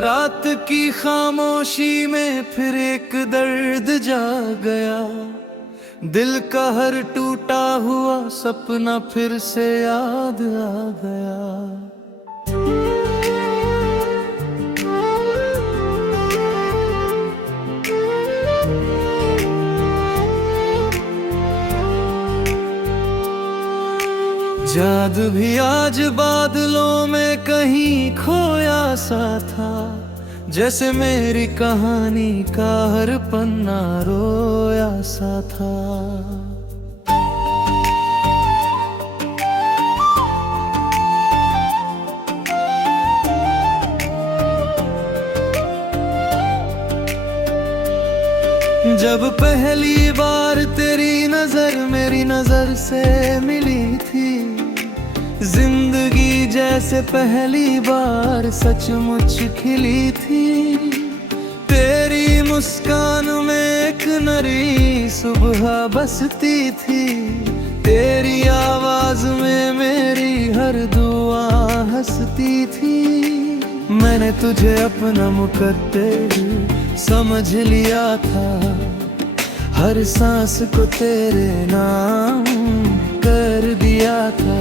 रात की खामोशी में फिर एक दर्द जा गया। दिल का हर टूटा हुआ सपना फिर से याद आ गया। जादू भी आज बादलों में कहीं खोया सा था, जैसे मेरी कहानी का हर पन्ना रोया सा था। जब पहली बार तेरी नजर मेरी नजर से मिली थी, जिंदगी जैसे पहली बार सचमुच खिली थी। तेरी मुस्कान में एक नई सुबह बसती थी, तेरी आवाज में मेरी हर दुआ हंसती थी। मैंने तुझे अपना मुकद्दर समझ लिया था, हर सांस को तेरे नाम कर दिया था।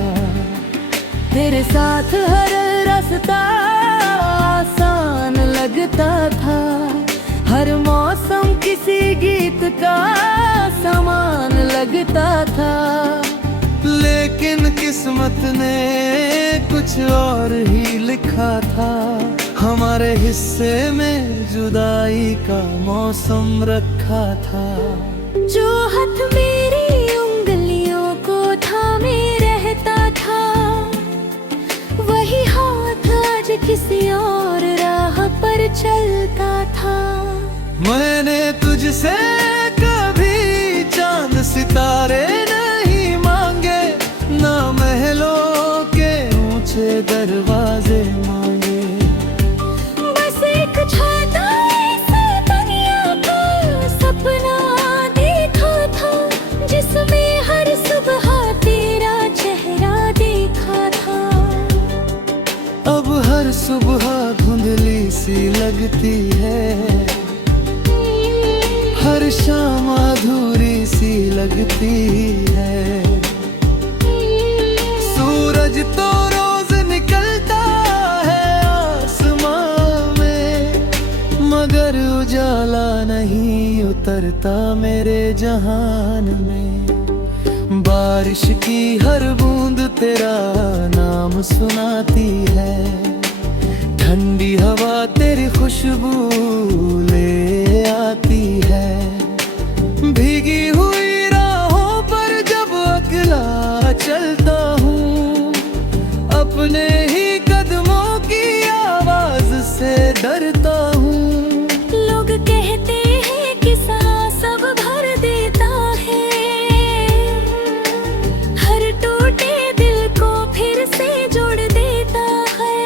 तेरे साथ हर रास्ता आसान लगता था, हर मौसम किसी गीत का समान लगता था। लेकिन किस्मत ने कुछ और ही लिखा था, हमारे हिस्से में जुदाई का मौसम रखा था। जो हाथ मेरी उंगलियों को थामे रहता था, वही हाथ आज किसी और राह पर चलता था। मैंने तुझसे कभी चांद सितारे नहीं मांगे, ना महलों के ऊंचे दरवाजे मांगे। बस एक छोटा सा दुनिया का सपना देखा था, जिसमें हर सुबह तेरा चेहरा देखा था। अब हर सुबह धुंधली सी लगती है, हर शाम अधूरी सी लगती है। सूरज तो रोज निकलता है आसमां में, मगर उजाला नहीं उतरता मेरे जहान में। बारिश की हर बूंद तेरा नाम सुनाती है, ठंडी हवा तेरी खुशबू ले आती है। भीगी हुई राहों पर जब अकेला चलता हूँ, अपने ही कदमों की आवाज से डरता हूँ। लोग कहते हैं कि सांस सब भर देता है, हर टूटे दिल को फिर से जोड़ देता है।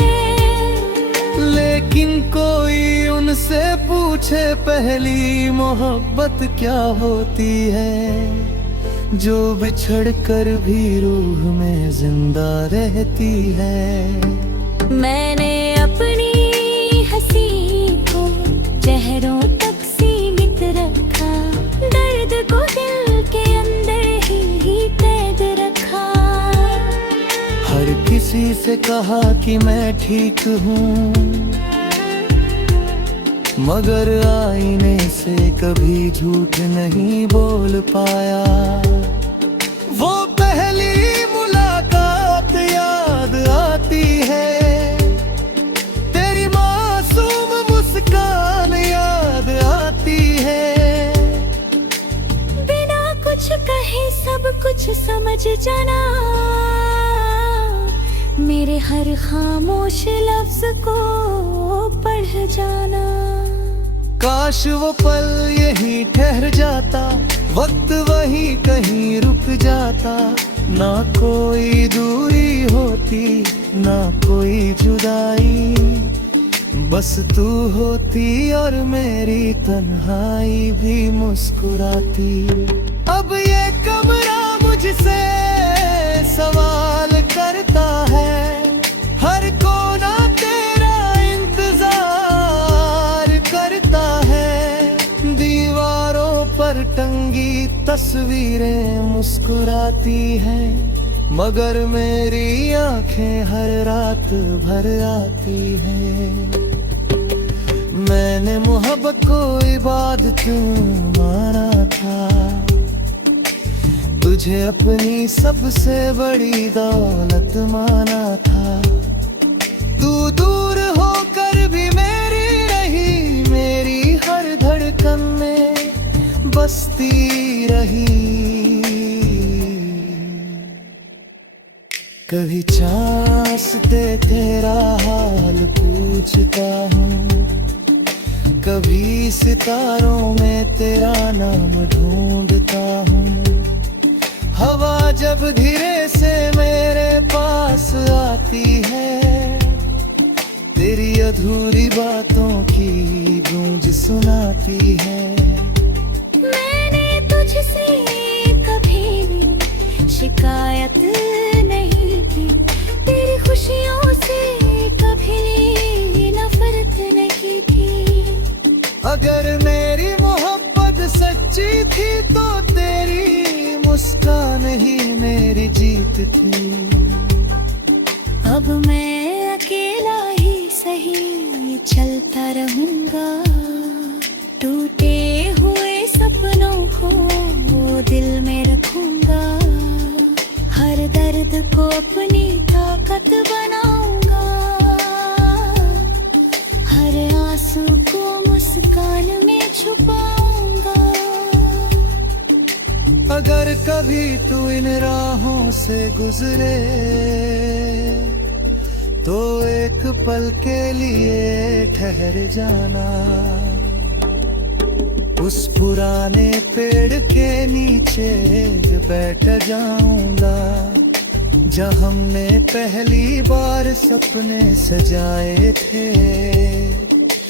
लेकिन कोई उनसे पूछे पहली मोहब्बत क्या होती है, जो बिछड़ कर भी रूह में जिंदा रहती है। मैंने अपनी हंसी को चेहरों तक सीमित रखा, दर्द को दिल के अंदर ही कैद रखा। हर किसी से कहा कि मैं ठीक हूँ, मगर आईने से कभी झूठ नहीं बोल पाया। वो पहली मुलाकात याद आती है, तेरी मासूम मुस्कान याद आती है। बिना कुछ कहे सब कुछ समझ जाना, मेरे हर खामोश लफ्ज को पढ़ जाना। काश वो पल यहीं ठहर जाता, वक्त वहीं कहीं रुक जाता। ना कोई दूरी होती, ना कोई जुदाई, बस तू होती और मेरी तन्हाई भी मुस्कुराती। अब ये कमरा मुझसे सवाल करता है, हर कोना तेरा इंतजार टंगी तस्वीरें मुस्कुराती हैं, मगर मेरी आंखें हर रात भर आती हैं। मैंने मोहब्बत को इबादत माना था, तुझे अपनी सबसे बड़ी दौलत माना था। तू दूर होकर भी मेरी रही, मेरी हर धड़कन में बसती रही। कभी चाहते तेरा हाल पूछता हूँ, कभी सितारों में तेरा नाम ढूंढता हूँ। हवा जब धीरे से मेरे पास आती है, तेरी अधूरी बातों की गूंज सुनाती है। मैंने तुझसे कभी भी शिकायत नहीं की, तेरी खुशियों से कभी नफरत नहीं थी। अगर मेरी मोहब्बत सच्ची थी तो तेरी मुस्कान ही मेरी जीत थी। अब मैं अकेला ही सही चलता रहूंगा, टूटे हुए सपनों को दिल में रखूंगा। हर दर्द को अपनी ताकत बनाऊंगा, हर आंसू को मुस्कान में छुपाऊंगा। अगर कभी तू इन राहों से गुजरे तो एक पल के लिए ठहर जाना। उस पुराने पेड़ के नीचे बैठ जाऊंगा, जहाँ हमने पहली बार सपने सजाए थे।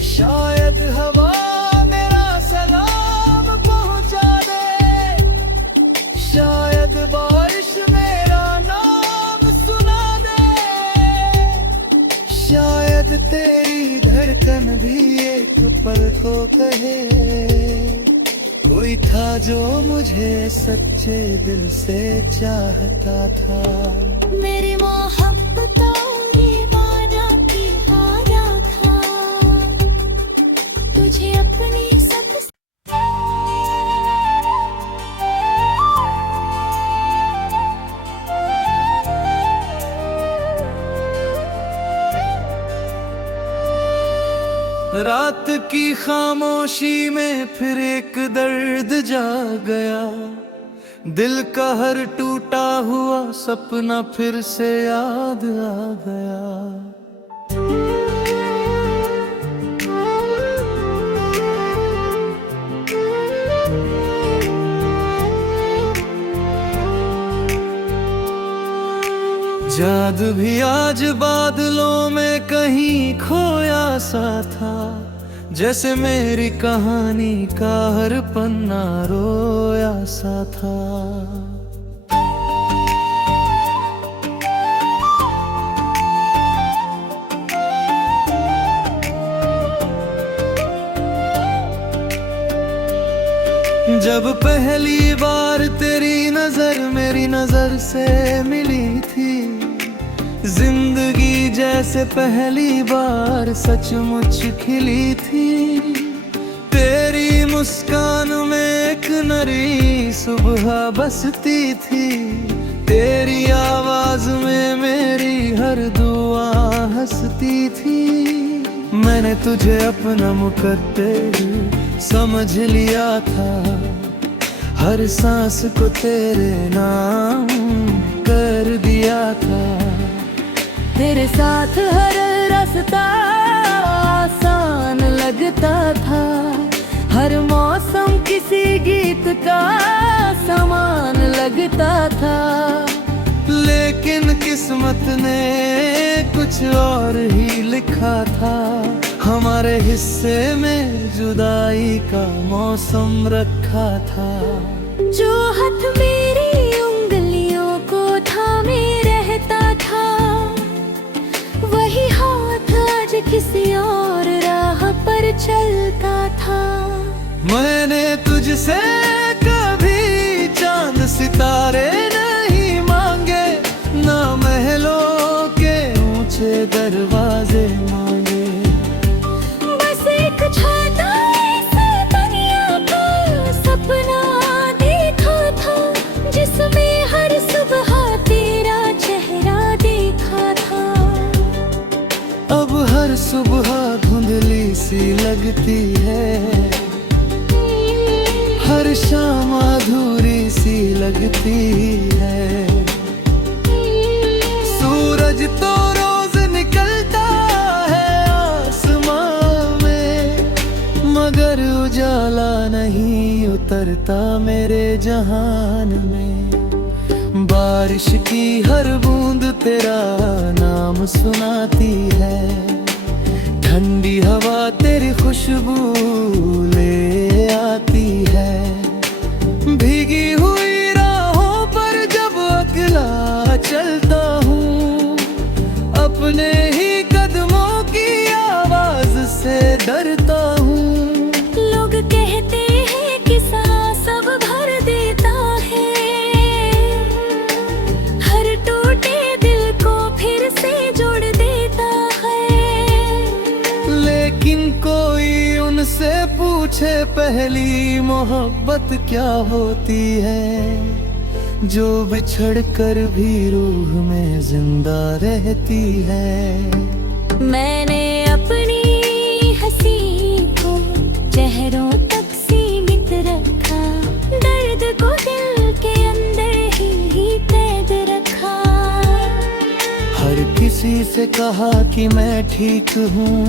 शायद हवा मेरा सलाम पहुंचा दे, शायद बारिश मेरा नाम सुना दे, शायद तेरी धड़कन भी एक पल को कहे, कोई था जो मुझे सच्चे दिल से चाहता था। मेरी मोहब्बतों ने वादा किया था, तुझे अपनी सब रात की खामोशी में फिर एक दर्द जाग गया, दिल का हर टूटा हुआ सपना फिर से याद आ गया। जादू भी आज बादलों में कहीं खोया सा था, जैसे मेरी कहानी का हर पन्ना रोया सा था। जब पहली बार तेरी नजर मेरी नजर से मिली थी, जिंदगी जैसे पहली बार सचमुच खिली थी। तेरी मुस्कान में एक नई सुबह बसती थी, तेरी आवाज में मेरी हर दुआ हंसती थी। मैंने तुझे अपना मुकद्दर समझ लिया था, हर सांस को तेरे नाम कर दिया था। तेरे साथ हर रास्ता आसान लगता था, हर मौसम किसी गीत का समान लगता था। लेकिन किस्मत ने कुछ और ही लिखा था, हमारे हिस्से में जुदाई का मौसम रखा था। जो हाथ मेरी उंगलियों को थामे रहता था, वही हाथ आज किसी और राह पर चलता था। मैंने तुझसे सितारे नहीं मांगे, ना महलों के ऊंचे दरवाजे मांगे। बस एक छोटा सा दुनिया का सपना देखा था, जिसमें हर सुबह तेरा चेहरा देखा था। अब हर सुबह धुंधली सी लगती है, हर शाम अधूरी सी लगती है। सूरज तो रोज निकलता है आसमां में, मगर उजाला नहीं उतरता मेरे जहान में। बारिश की हर बूंद तेरा नाम सुनाती है, ठंडी हवा तेरी खुशबू ले आती है। भीगी हुई राहों पर जब अकेला चलता हूँ, अपने ही कदमों की आवाज से डरता हूँ। लोग कहते हैं कि सांस सब भर देता है, हर टूटे दिल को फिर से जोड़ देता है। लेकिन कोई उनसे पूछे पहली मोहब्बत क्या होती है, जो बिछड़ कर भी रूह में जिंदा रहती है। मैंने अपनी हंसी को चेहरों तक सीमित रखा, दर्द को दिल के अंदर ही कैद रखा। हर किसी से कहा कि मैं ठीक हूँ,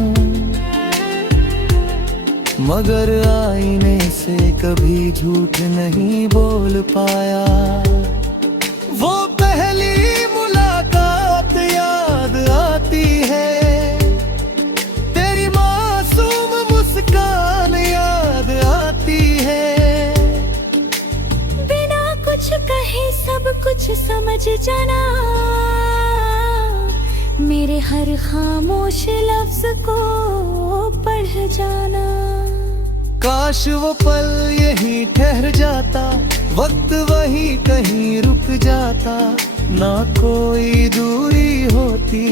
मगर आईने से कभी झूठ नहीं बोल पाया। वो पहली मुलाकात याद आती है, तेरी मासूम मुस्कान याद आती है। बिना कुछ कहे सब कुछ समझ जाना, मेरे हर खामोश लफ्ज को पढ़ जाना। काश वो पल यहीं ठहर जाता, वक्त वहीं कहीं रुक जाता। ना कोई दूरी होती,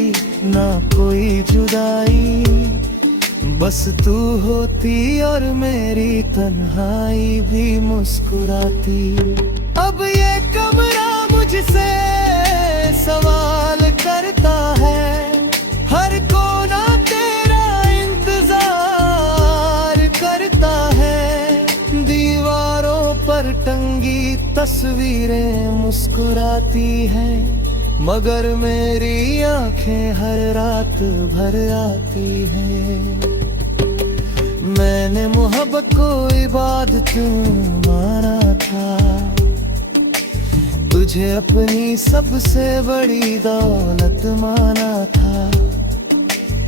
ना कोई जुदाई, बस तू होती और मेरी तन्हाई भी मुस्कुराती। अब ये कमरा मुझसे सवाल करता है, हर कोना तेरा इंतजार करता है। दीवारों पर टंगी तस्वीरें मुस्कुराती हैं, मगर मेरी आंखें हर रात भर आती हैं। मैंने मोहब्बत को इबादत माना था, तुझे अपनी सबसे बड़ी दौलत माना था।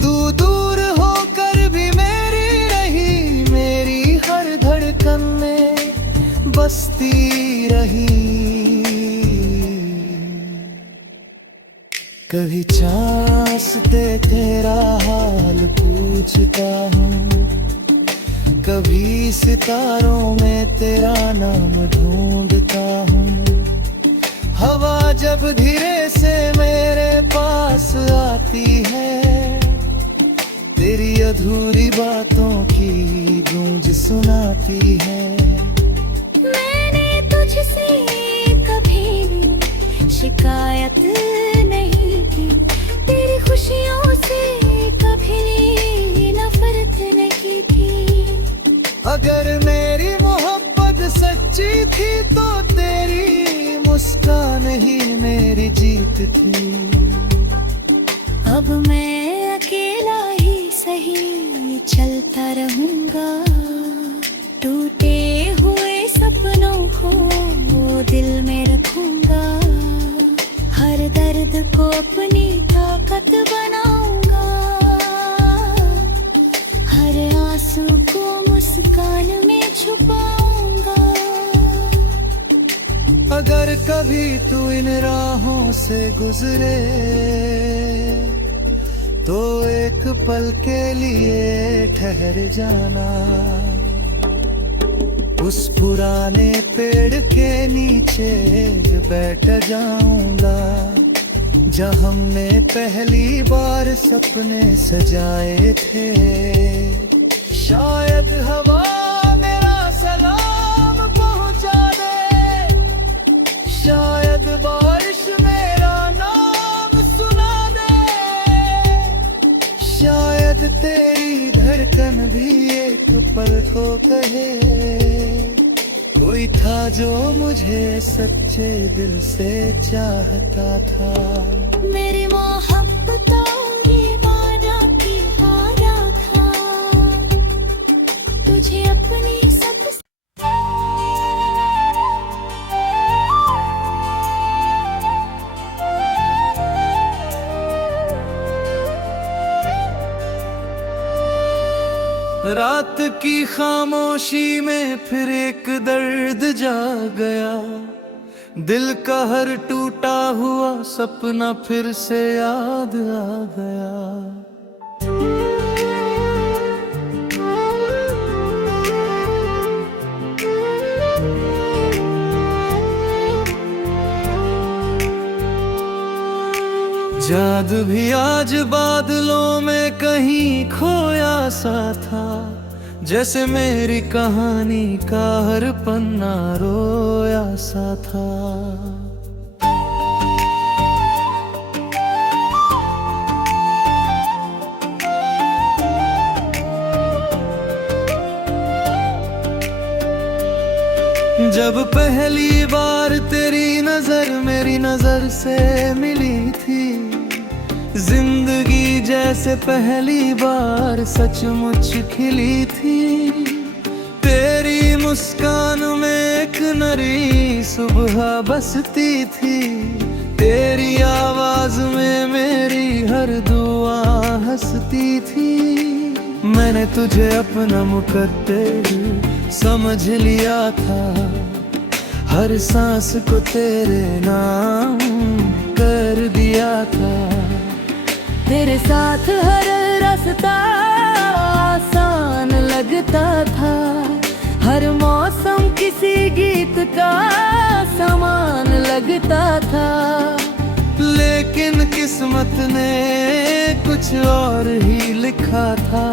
तू दूर होकर भी मेरी रही, मेरी हर धड़कन में बसती रही। कभी चांसते तेरा हाल पूछता हूँ, कभी सितारों में तेरा नाम ढूंढता हूँ। हवा जब धीरे से मेरे पास आती है, तेरी अधूरी बातों की गूंज सुनाती है। मैंने तुझसे कभी भी शिकायत नहीं की, तेरी खुशियों से कभी नफरत नहीं की। अगर मेरी मोहब्बत सच्ची थी तो तेरी मुस्कान ही मेरी जीत थी। अब मैं अकेला ही सही चलता रहूंगा, टूटे हुए सपनों को दिल में रखूंगा। हर दर्द को अपनी ताकत बनाऊंगा, हर आंसू को मुस्कान में छुपाऊंगा। अगर कभी तू इन राहों से गुजरे तो एक पल के लिए ठहर जाना। उस पुराने पेड़ के नीचे बैठ जाऊंगा, जहाँ हमने पहली बार सपने सजाए थे। शायद हवा मेरा सलाम पहुंचा दे, शायद बारिश मेरा नाम सुना दे, शायद तेरी धड़कन भी एक पल को कहे, कोई था जो मुझे सच्चे दिल से चाहता था। मेरी मोहब्बतों ये वादा की वादा था, तुझे अपनी सब रात की खामोशी में फिर एक दर्द जाग गया, दिल का हर टूटा हुआ सपना फिर से याद आ गया। जादू भी आज बादलों में कहीं खोया सा था, जैसे मेरी कहानी का हर पन्ना रोया सा था। जब पहली बार तेरी नजर मेरी नजर से मिली थी, जिंदगी जैसे पहली बार सचमुच खिली थी। तेरी मुस्कान में एक नई सुबह बसती थी, तेरी आवाज में मेरी हर दुआ हंसती थी। मैंने तुझे अपना मुकद्दर समझ लिया था, हर सांस को तेरे नाम कर दिया था। तेरे साथ हर रास्ता आसान लगता था, हर मौसम किसी गीत का समान लगता था। लेकिन किस्मत ने कुछ और ही लिखा था,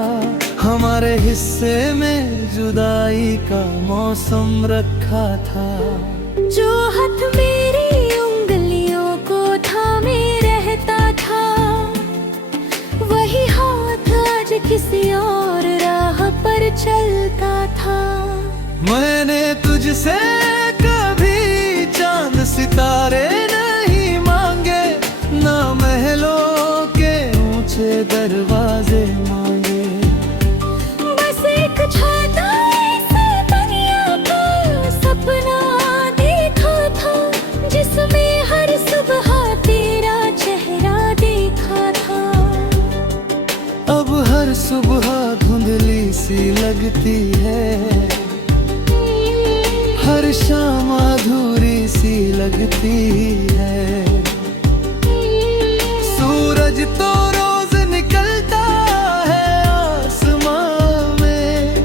हमारे हिस्से में जुदाई का मौसम रखा था। जो हाथ मेरी उंगलियों को थामे रहता था, वही हाथ आज किसी और राह पर चलता था। मैंने तुझसे कभी चांद सितारे नहीं मांगे, ना महलों के ऊंचे दरवाजे मांगे। बस एक छोटा सा दुनिया का सपना देखा था, जिसमें हर सुबह तेरा चेहरा देखा था। अब हर सुबह धुंधली सी लगती है, हर शाम अधूरी सी लगती है। सूरज तो रोज निकलता है आसमां में,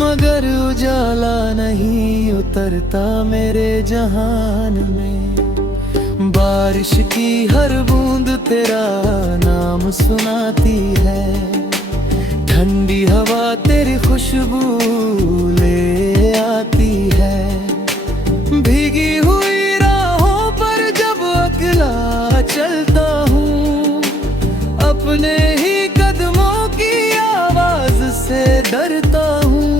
मगर उजाला नहीं उतरता मेरे जहान में। बारिश की हर बूंद तेरा नाम सुनाती है, ठंडी हवा तेरी खुशबू ले आती है। भीगी हुई राहों पर जब अकेला चलता हूँ, अपने ही कदमों की आवाज से डरता हूँ।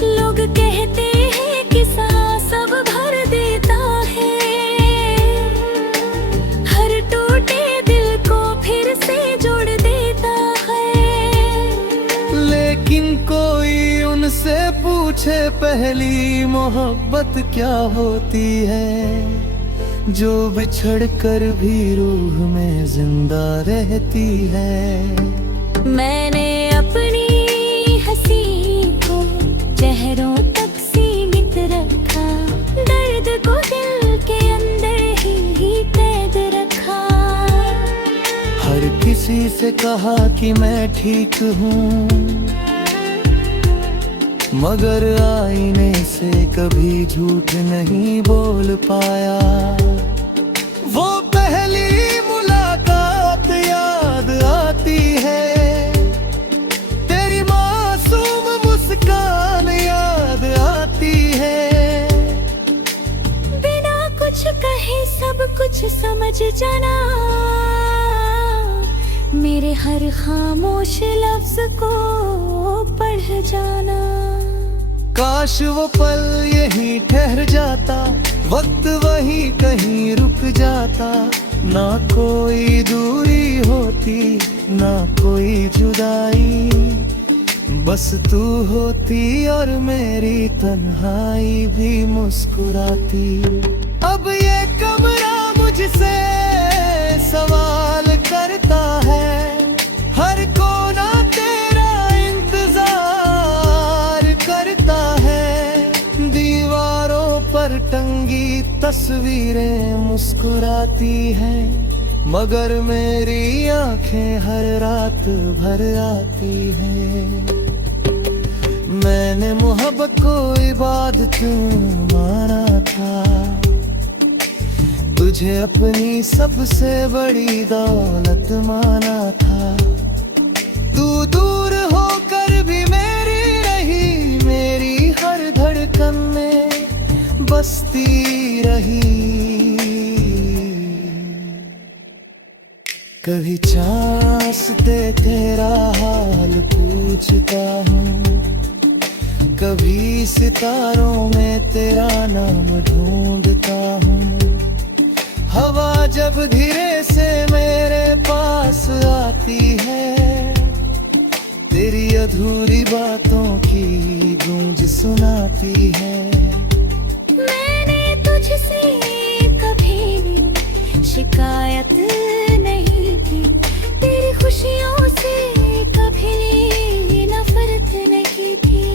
लोग कहते हैं कि सांस सब भर देता है, हर टूटे दिल को फिर से जोड़ देता है। लेकिन कोई उनसे पूछे पहली मोहब्बत क्या होती है, जो बिछड़ कर भी रूह में जिंदा रहती है। मैंने अपनी हंसी को चेहरों तक सीमित रखा, दर्द को दिल के अंदर ही कैद रखा। हर किसी से कहा कि मैं ठीक हूँ, मगर आईने से कभी झूठ नहीं बोल पाया। वो पहली मुलाकात याद आती है, तेरी मासूम मुस्कान याद आती है। बिना कुछ कहे सब कुछ समझ जाना, मेरे हर खामोश लफ्ज को पढ़ जाना। काश वो पल यहीं ठहर जाता, वक्त वहीं कहीं रुक जाता। ना कोई दूरी होती, ना कोई जुदाई, बस तू होती और मेरी तन्हाई भी मुस्कुराती। अब ये कमरा मुझसे सवाल करता है, हर कोना तेरा इंतजार करता है। दीवारों पर टंगी तस्वीरें मुस्कुराती हैं, मगर मेरी आंखें हर रात भर आती हैं। मैंने मोहब्बत को इबादत माना था, तुझे अपनी सबसे बड़ी दौलत माना था। तू दूर होकर भी मेरी रही, मेरी हर धड़कन में बसती रही। कभी चांसते तेरा हाल पूछता हूँ, कभी सितारों में तेरा नाम ढूंढता हूँ। हवा जब धीरे से मेरे पास आती है, तेरी अधूरी बातों की गूंज सुनाती है। मैंने तुझसे कभी भी शिकायत नहीं की, तेरी खुशियों से कभी नफरत नहीं थी।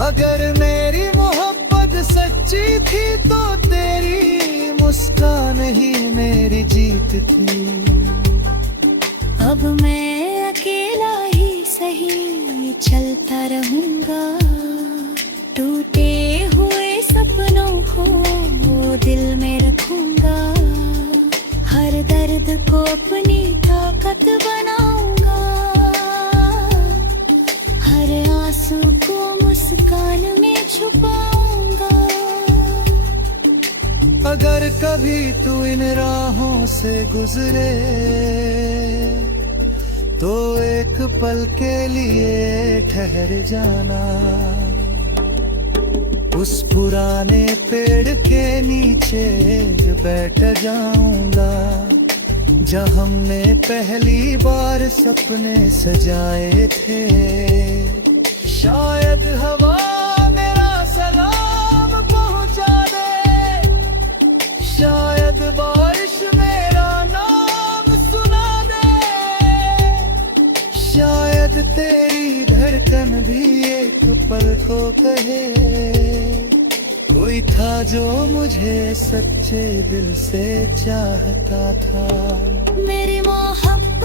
अगर मेरी मोहब्बत सच्ची थी तो तेरी मुस्कान ही मेरी जीत थी। अब मैं अकेला ही सही चलता रहूंगा, टूटे हुए सपनों को दिल में रखूंगा। हर दर्द को अपनी ताकत बनाऊंगा, हर आंसू को मुस्कान में छुपाऊंगा। अगर कभी तू इन राहों से गुजरे तो एक पल के लिए ठहर जाना। उस पुराने पेड़ के नीचे बैठ जाऊंगा, जहाँ हमने पहली बार सपने सजाए थे। शायद हवा मेरा सलाम पहुंचा दे, शायद बारिश मेरा नाम सुना दे, शायद तेरी धड़कन भी एक पल को कहे, कोई था जो मुझे सच्चे दिल से चाहता था। मेरी मोहब्बत